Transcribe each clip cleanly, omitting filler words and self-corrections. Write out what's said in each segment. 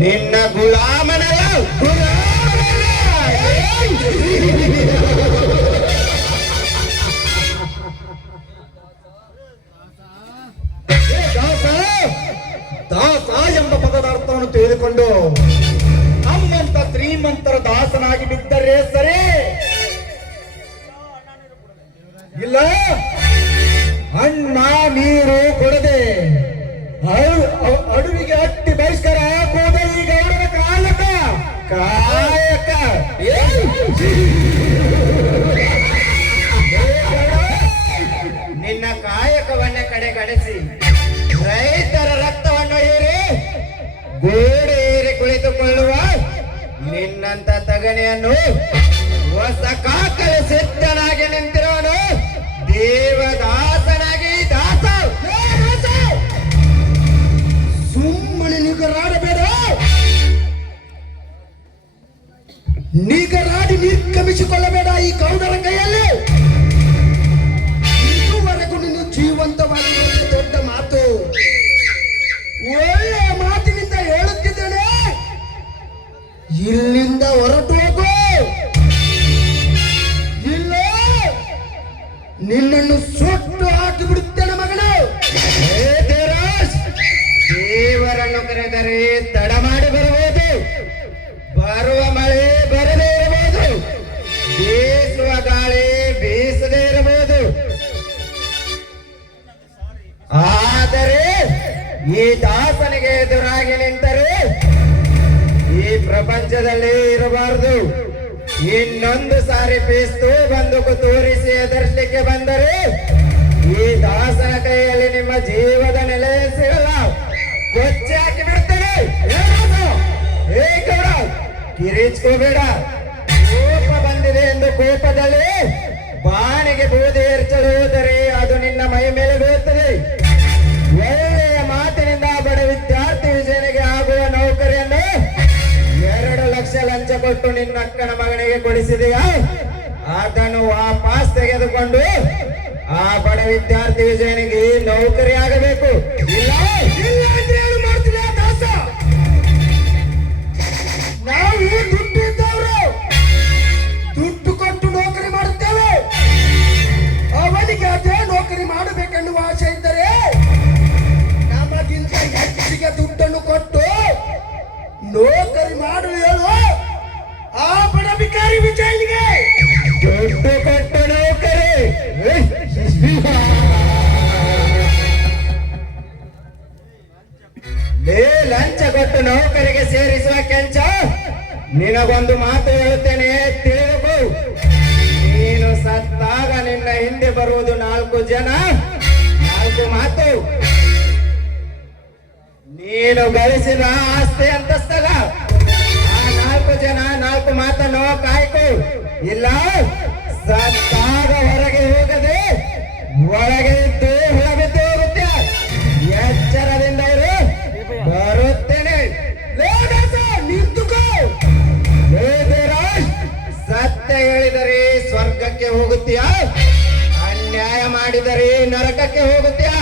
ನಿನ್ನ ಗುಲಾಮನಲ್ಲ ದಾಸ ಎಂಬ ಪದದ ಅರ್ಥವನ್ನು ತಿಳಿದುಕೊಂಡು ನಮ್ಮಂತ ಶ್ರೀಮಂತರ ದಾಸನಾಗಿ ಬಿದ್ದರೆ ಸರಿ, ಇಲ್ಲ ಅನ್ನ ನೀರು ಕೊಡದೆ ಅಡವಿಗೆ ಹಟ್ಟಿ ಬಹಿಷ್ಕಾರ ಹಾಕುವುದೇ ಈ ಗೌಡನ ಕಾಯಕ ಕಾಯಕ. ನಿನ್ನ ಕಾಯಕವನ್ನ ಕಡೆಗಣಿಸಿ ರೈತರ ರಕ್ತವನ್ನು ಹೀರಿ ಗೋಡೆ ಏರಿ ಕುಳಿತುಕೊಳ್ಳುವ ನಿನ್ನಂತ ತಗಣೆಯನ್ನು ಹೊಸ ಕಾಕಲು ಸಿದ್ಧನಾಗಿ ನಿಂತಿರೋನು ದೇವದಾಸನಾಗಿ ದಾಸ. ಸುಮ್ಮನೆ ನಿಗರಾಡಬೇಡ, ನಿಗರಾಡಿ ನಿರ್ಗಮಿಸಿಕೊಳ್ಳಬೇಡ ಈ ಗೌಡರ ಕೈಯಲ್ಲಿ. ಇದುವರೆಗೂ ನೀನು ಜೀವಂತವಾಗಿರುವುದು ದೊಡ್ಡ ಮಾತು. ಒಳ್ಳೆಯ ಮಾತಿನಿಂದ ಹೇಳುತ್ತಿದ್ದೇನೆ, ಇಲ್ಲಿಂದ ಹೊರಟು ಹೋಗು, ಇಲ್ಲ ನಿನ್ನನ್ನು ಸುಟ್ಟು ಹಾಕಿ ಬಿಡುತ್ತೇನೆ ಮಗನು. ದೇವರನ್ನು ಕರೆದರೆ ತಡ ಮಾಡಿ ಬರಬಹುದು, ಬರುವ ಮಳೆ ಬರದೇ ಇರಬಹುದು, ಬೀಸುವ ಗಾಳಿ ಬೀಸದೇ ಇರಬಹುದು. ಆದರೆ ಈ ದಾಸನಿಗೆ ಎದುರಾಗಿ ನಿಂತರೆ ಈ ಪ್ರಪಂಚದಲ್ಲಿ ಇರಬಾರದು. ಇನ್ನೊಂದು ಸಾರಿ ಪೀಸ್ತು ಬಂದೂಕು ತೋರಿಸಿ ಎದುರಿಸಲಿಕ್ಕೆ ಬಂದರೆ ಈ ದಾಸನ ಕೈಯಲ್ಲಿ ನಿಮ್ಮ ಜೀವದ ನೆಲೆ ಸಿಗಲ್ಲ, ಕೊಚ್ಚಿ ಹಾಕಿ ಬಿಡ್ತೇನೆ. ಕಿರಿಚ್ಕೋಬೇಡ, ಕೋಪ ಬಂದಿದೆ ಎಂದು ಕೋಪದಲ್ಲಿ ಬಾಣಿಗೆ ಬೂದಿ ಎರಚಲು ಹೋದರೆ ಅದು ನಿನ್ನ ಮೈ ಮೇಲೆ ಬೀಳುತ್ತದೆ. ಒಳ್ಳೆಯ ಮಾತಿನಿಂದ ಬಡ ವಿದ್ಯಾರ್ಥಿ ವಿಜಯನಿಗೆ ಆಗುವ ನೌಕರಿಯನ್ನು 2 ಲಕ್ಷ ಲಂಚ ಕೊಟ್ಟು ನಿನ್ನ ಅಕ್ಕನ ಮಗನಿಗೆ ಕೊಡಿಸಿದೆಯಾ? ಅದನ್ನು ವಾಪಸ್ ತೆಗೆದುಕೊಂಡು ಆ ಬಡ ವಿದ್ಯಾರ್ಥಿ ವಿಜಯನಿಗೆ ನೌಕರಿ ಆಗಬೇಕು. ಇಲ್ಲ ಇಲ್ಲ ಅಂದ್ರೆ ಏನು ಮಾಡ್ತಿಲ್ಲ ದಾಸ? ನಾವು ದುಡ್ಡು ಇದ್ದವರು ದುಡ್ಡು ಕೊಟ್ಟು ನೌಕರಿ ಮಾಡುತ್ತೇವೆ. ಅವನಿಗೆ ಅದೇ ನೌಕರಿ ಮಾಡಬೇಕೆನ್ನುವ ಆಸೆ ಇದ್ದರೆ ನಮಗಿಂತ ಹೆಚ್ಚಿಗೆ ದುಡ್ಡನ್ನು ಕೊಟ್ಟು ನೌಕರಿ ಮಾಡು ಹೇಳು ಆ ಬಡ ಬಿಕಾರಿ ವಿಜಯನಿಗೆ. ದುಡ್ಡು ಕೊಟ್ಟು ನೌಕರಿ, ಲಂಚ ಕೊಟ್ಟು ನೌಕರಿಗೆ ಸೇರಿಸುವ ಕೆಂಚ. ನಿನಗೊಂದು ಮಾತು ಹೇಳುತ್ತೇನೆ, ತಿಳಿದುಕೋ. ನೀನು ಸತ್ತಾಗ ನಿನ್ನ ಹಿಂದೆ ಬರುವುದು 4 ಜನ, 4 ಮಾತು. ನೀನು ಗಳಿಸಿದ ಆಸ್ತಿ ಅಂತಸ್ತಲ್ಲ, ಆ 4 ಜನ 4 ಮಾತನ್ನು ಕಾಯ್ಕೋ. ಇಲ್ಲ ಸತ್ತಾಗ ಹೊರಗೆ ಹೋಗದೆ ಒಳಗೆ ಇದ್ದು ಹೊರಬಿದ್ದು ಹೋಗುತ್ತೆ. ಎಚ್ಚರದಿಂದ ಇರು, ಬರುತ್ತೇನೆ. ನಿಂತುಕೋ. ಸತ್ಯ ಹೇಳಿದರೆ ಸ್ವರ್ಗಕ್ಕೆ ಹೋಗುತ್ತೀಯಾ? ಅನ್ಯಾಯ ಮಾಡಿದರೆ ನರಕಕ್ಕೆ ಹೋಗುತ್ತೀಯಾ?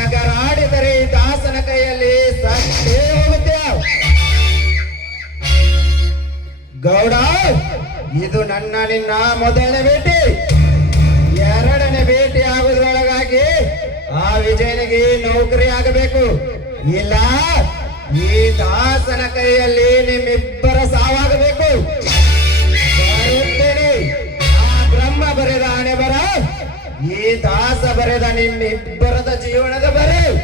ಎಗರಾಡಿದರೆ ದಾಸನ ಕೈಯಲ್ಲಿ ಸತ್ತೇ ಹೋಗುತ್ತೀಯಾ? ಗೌಡ, ಇದು ನನ್ನ ನಿನ್ನ ಮೊದಲನೇ ಭೇಟಿ. 2ನೇ ಭೇಟಿ ಆಗುವುದರೊಳಗಾಗಿ ಆ ವಿಜಯನಿಗೆ ನೌಕರಿ ಆಗಬೇಕು. ಇಲ್ಲ ಈ ದಾಸನ ಕೈಯಲ್ಲಿ ನಿಮ್ಮಿಬ್ಬರ ಸಾವಾಗಬೇಕು. ಬರುತ್ತೇನೆ. ಆ ಬ್ರಹ್ಮ ಬರೆದ ಹಣೆ ಬರ, ಈ ದಾಸ ಬರೆದ ನಿಮ್ಮಿಬ್ಬರ